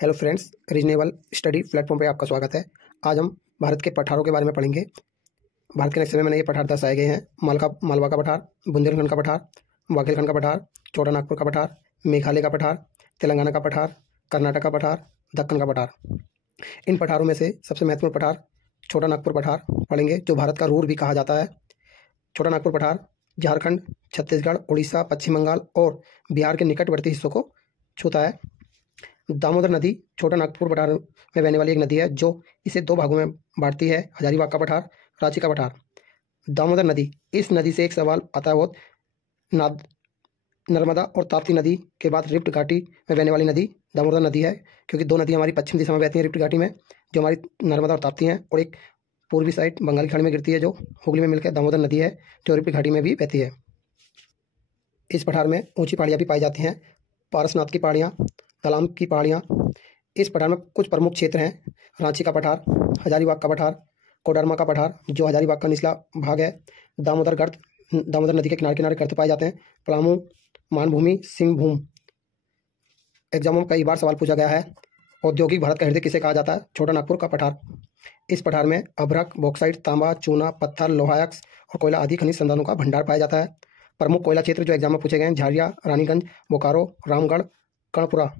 Hello friends, reasonable study platform पे आपका स्वागत है। आज हम भारत के पठारों के बारे में पढ़ेंगे। भारत के नक्शे में मैंने ये पठार दर्शाए गए हैं। मालवा का पठार, बुंदेलखंड का पठार, वाघेलखंड का पठार, छोटा नागपुर का पठार, मेघालय का पठार, तेलंगाना का पठार, कर्नाटक का पठार, दक्कन का पठार। इन पठारों में से सबसे महत्वपूर्ण पठार छोटा नागपुर पठार पढ़ेंगे, जो भारत का रूर भी कहा जाता है। छोटा नागपुर पठार झारखंड, छत्तीसगढ़, उड़ीसा, पश्चिम बंगाल और बिहार के निकटवर्ती हिस्सों को छूता है। दामोदर नदी छोटा नागपुर पठार में बहने वाली एक नदी है, जो इसे दो भागों में बांटती है, हजारीबाग का पठार, रांची का पठार। दामोदर नदी, इस नदी से एक सवाल आता है वो नाद नर्मदा और ताप्ती नदी के बाद रिफ्ट घाटी में बहने वाली नदी दामोदर नदी है, क्योंकि दो नदी हमारी पश्चिम दिशा में बहती हैं रिफ्ट घाटी में, जो हमारी नर्मदा और ताप्ती हैं, और एक पूर्वी साइड बंगाल की खाड़ी में गिरती है, जो हुगली में मिलकर दामोदर नदी है, जो रिफ्ट घाटी में भी बहती है। इस पठार में ऊंची पहाड़ियाँ भी पाई जाती हैं, पारसनाथ की पहाड़ियाँ, तलाम की पहाड़ियाँ। इस पठार में कुछ प्रमुख क्षेत्र हैं: रांची का पठार, हजारीबाग का पठार, कोडरमा का पठार, जो हजारीबाग का निचला भाग है, दामोदर गर्त, दामोदर नदी के किनारे किनारे गर्त पाए जाते हैं, पलामू, मानभूमि, सिंहभूम। एग्जामों में कई बार सवाल पूछा गया है, औद्योगिक भारत का हृदय किसे कहा जाता है? छोटा नागपुर का पठार। इस पठार में अभ्रक, बॉक्साइट, तांबा, चूना, पत्थर, लोहायक्स और कोयला आदि खनिज संसाधनों का भंडार पाया जाता है। प्रमुख कोयला क्षेत्र जो एग्जाम में पूछे गए हैं: झारिया, रानीगंज, बोकारो, रामगढ़, कर्णपुरा।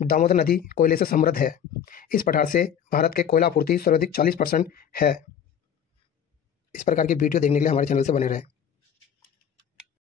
दामोदर नदी कोयले से समृद्ध है। इस पठार से भारत के कोयला आपूर्ति सर्वाधिक 40% है। इस प्रकार की वीडियो देखने के लिए हमारे चैनल से बने रहें।